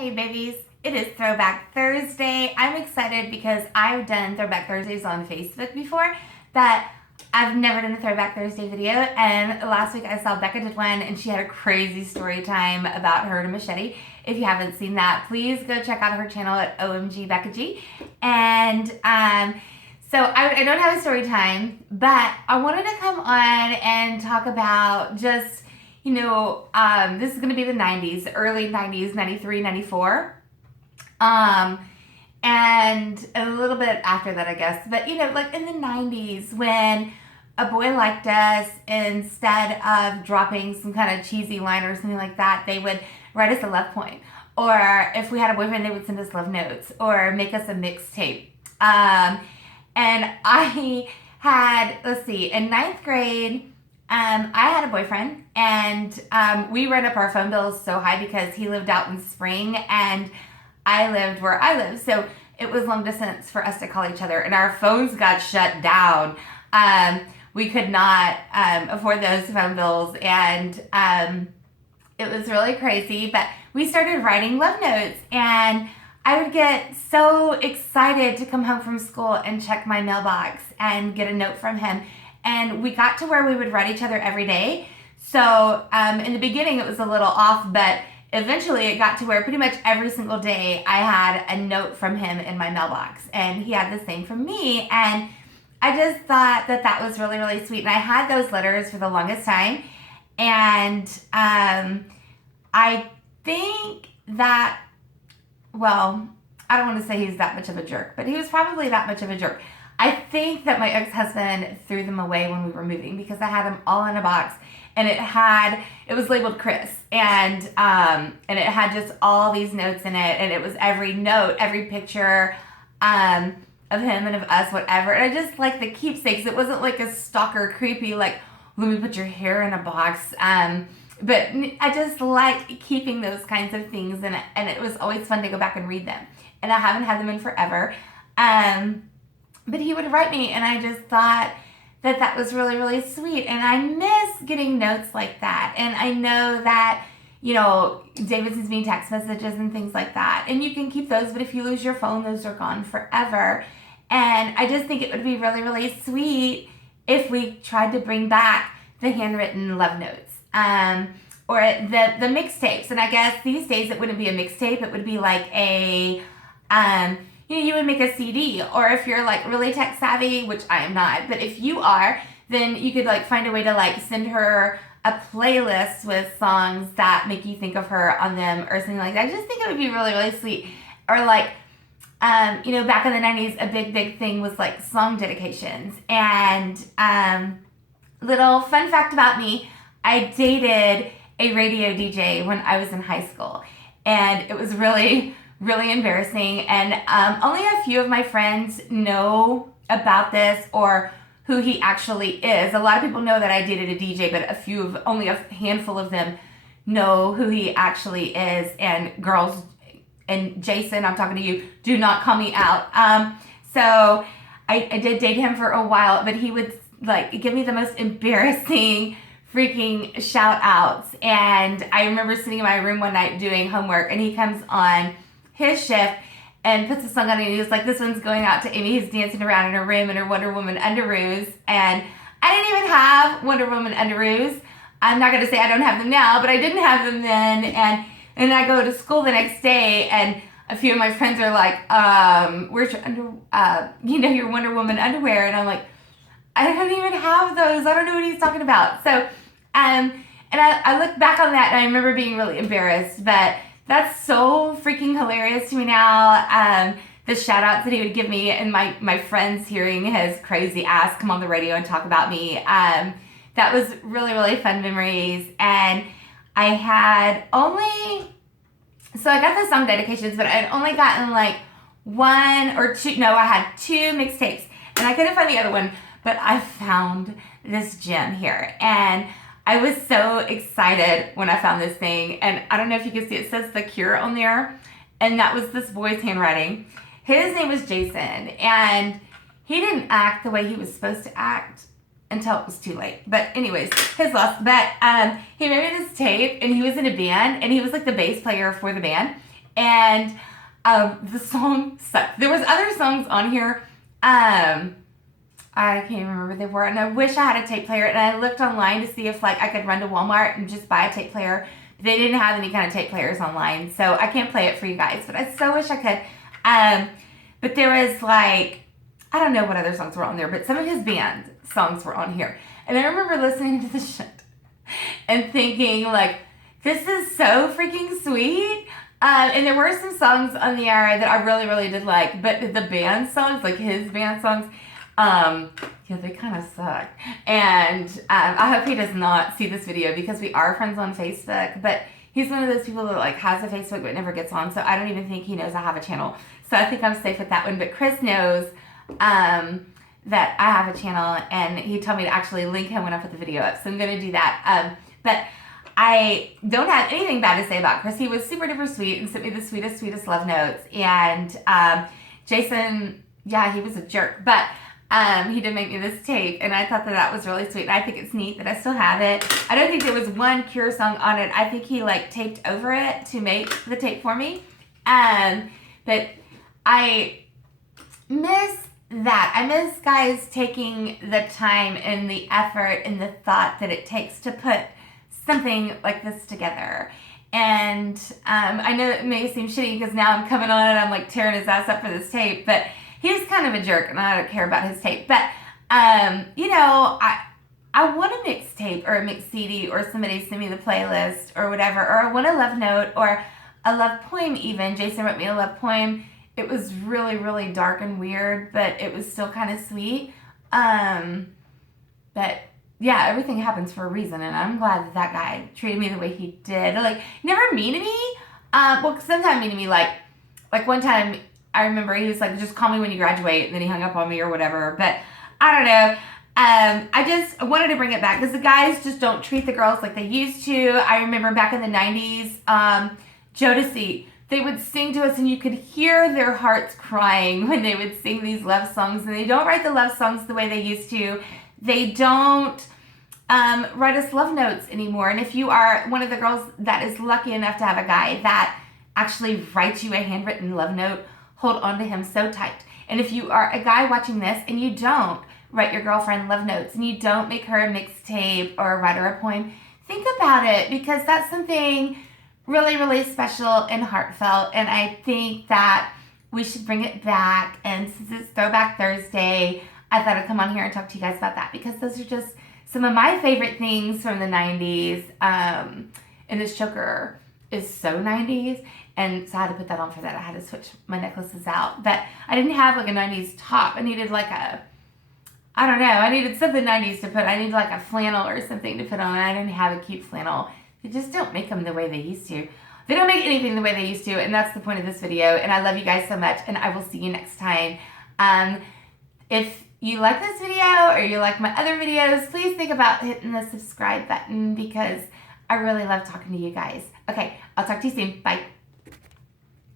Hey babies, it is Throwback Thursday. I'm excited because I've done Throwback Thursdays on Facebook before, but I've never done a Throwback Thursday video. And last week I saw Becca did one and she had a crazy story time about her and a machete. If you haven't seen that, please go check out her channel at OMG Becca G. And so I don't have a story time, but I wanted to come on and talk about just, this is going to be the 90s, early 90s, 93, 94. And a little bit after that, I guess. But, like in the 90s when a boy liked us, instead of dropping some kind of cheesy line or something like that, they would write us a love poem. Or if we had a boyfriend, they would send us love notes or make us a mixtape. And I had, in ninth grade, I had a boyfriend, and we ran up our phone bills so high because he lived out in Spring and I lived where I live. So it was long distance for us to call each other, and our phones got shut down. We could not afford those phone bills, and it was really crazy. But we started writing love notes, and I would get so excited to come home from school and check my mailbox and get a note from him. And we got to where we would write each other every day. So in the beginning it was a little off, but eventually it got to where pretty much every single day I had a note from him in my mailbox, and he had the same from me. And I just thought that that was really, really sweet. And I had those letters for the longest time. And I think that, well, I don't want to say he's that much of a jerk, but he was probably that much of a jerk. I think that my ex-husband threw them away when we were moving because I had them all in a box, and it was labeled Chris, and it had just all these notes in it, and it was every note, every picture of him and of us, whatever. And I just like the keepsakes. It wasn't like a stalker, creepy, like, let me put your hair in a box. But I just like keeping those kinds of things, and it was always fun to go back and read them. And I haven't had them in forever. But he would write me, and I just thought that that was really, really sweet. And I miss getting notes like that. And I know that, David sends me text messages and things like that. And you can keep those, but if you lose your phone, those are gone forever. And I just think it would be really, really sweet if we tried to bring back the handwritten love notes. Or the mixtapes. And I guess these days it wouldn't be a mixtape. It would be like a, you would make a CD, or if you're like really tech savvy, which I am not, but if you are, then you could like find a way to like send her a playlist with songs that make you think of her on them or something like that. I just think it would be really, really sweet. Or like, back in the 90s, a big thing was like song dedications. And little fun fact about me, I dated a radio DJ when I was in high school, and it was really, really embarrassing. And only a few of my friends know about this or who he actually is. A lot of people know that I dated a DJ, but only a handful of them know who he actually is. And girls, and Jason, I'm talking to you, do not call me out. So I did date him for a while, but he would like give me the most embarrassing freaking shout outs. And I remember sitting in my room one night doing homework, and he comes on his shift and puts a song on, and he was like, this one's going out to Amy, who's dancing around in her room in her Wonder Woman underoos. And I didn't even have Wonder Woman underoos. I'm not going to say I don't have them now, but I didn't have them then. And I go to school the next day, and a few of my friends are like, where's your your Wonder Woman underwear? And I'm like, I don't even have those. I don't know what he's talking about. So, and I look back on that, and I remember being really embarrassed, but that's so freaking hilarious to me now. The shout outs that he would give me, and my friends hearing his crazy ass come on the radio and talk about me. That was really, really fun memories. And I had I got the song dedications, but I'd only gotten like one or two. No, I had two mixtapes, and I couldn't find the other one, but I found this gem here. And I was so excited when I found this thing, and I don't know if you can see, it says The Cure on there, and that was this boy's handwriting. His name was Jason, and he didn't act the way he was supposed to act until it was too late. But anyways, his loss. But he made me this tape, and he was in a band, and he was like the bass player for the band. And the song sucked. There was other songs on here. I can't even remember what they were, and I wish I had a tape player, and I looked online to see if like I could run to Walmart and just buy a tape player. They didn't have any kind of tape players online, so I can't play it for you guys, but I so wish I could. But there was like, I don't know what other songs were on there, but some of his band songs were on here. And I remember listening to the shit and thinking like, this is so freaking sweet. And there were some songs on the air that I really, really did like, but the band songs, like his band songs, yeah, they kind of suck. And I hope he does not see this video because we are friends on Facebook, but he's one of those people that like has a Facebook but never gets on, so I don't even think he knows I have a channel. So I think I'm safe with that one, but Chris knows that I have a channel, and he told me to actually link him when I put the video up, so I'm going to do that. But I don't have anything bad to say about Chris. He was super duper sweet and sent me the sweetest love notes. And Jason, yeah, he was a jerk, but he did make me this tape, and I thought that that was really sweet. And I think it's neat that I still have it. I don't think there was one Cure song on it. I think he like taped over it to make the tape for me. But I miss that. I miss guys taking the time and the effort and the thought that it takes to put something like this together. And I know it may seem shitty because now I'm coming on and I'm like tearing his ass up for this tape, but he's kind of a jerk and I don't care about his tape. But you know, I want a mixtape or a mix CD, or somebody send me the playlist or whatever, or I want a love note or a love poem even. Jason wrote me a love poem. It was really, really dark and weird, but it was still kind of sweet. But yeah, everything happens for a reason, and I'm glad that that guy treated me the way he did. Like, never mean to me. Well, sometimes mean to me, like one time I remember he was like, just call me when you graduate, and then he hung up on me or whatever. But I don't know. I just wanted to bring it back because the guys just don't treat the girls like they used to. I remember back in the 90s, Jodeci, they would sing to us and you could hear their hearts crying when they would sing these love songs. And they don't write the love songs the way they used to. They don't write us love notes anymore. And if you are one of the girls that is lucky enough to have a guy that actually writes you a handwritten love note, hold on to him so tight. And if you are a guy watching this and you don't write your girlfriend love notes and you don't make her a mixtape or write her a poem, think about it, because that's something really, really special and heartfelt. And I think that we should bring it back. And since it's Throwback Thursday, I thought I'd come on here and talk to you guys about that, because those are just some of my favorite things from the 90s. And this choker is so 90s. And so I had to put that on for that. I had to switch my necklaces out. But I didn't have like a 90s top. I needed like a, I don't know, I needed something 90s to put. I needed like a flannel or something to put on. And I didn't have a cute flannel. They just don't make them the way they used to. They don't make anything the way they used to. And that's the point of this video. And I love you guys so much. And I will see you next time. If you like this video or you like my other videos, please think about hitting the subscribe button, because I really love talking to you guys. Okay, I'll talk to you soon. Bye.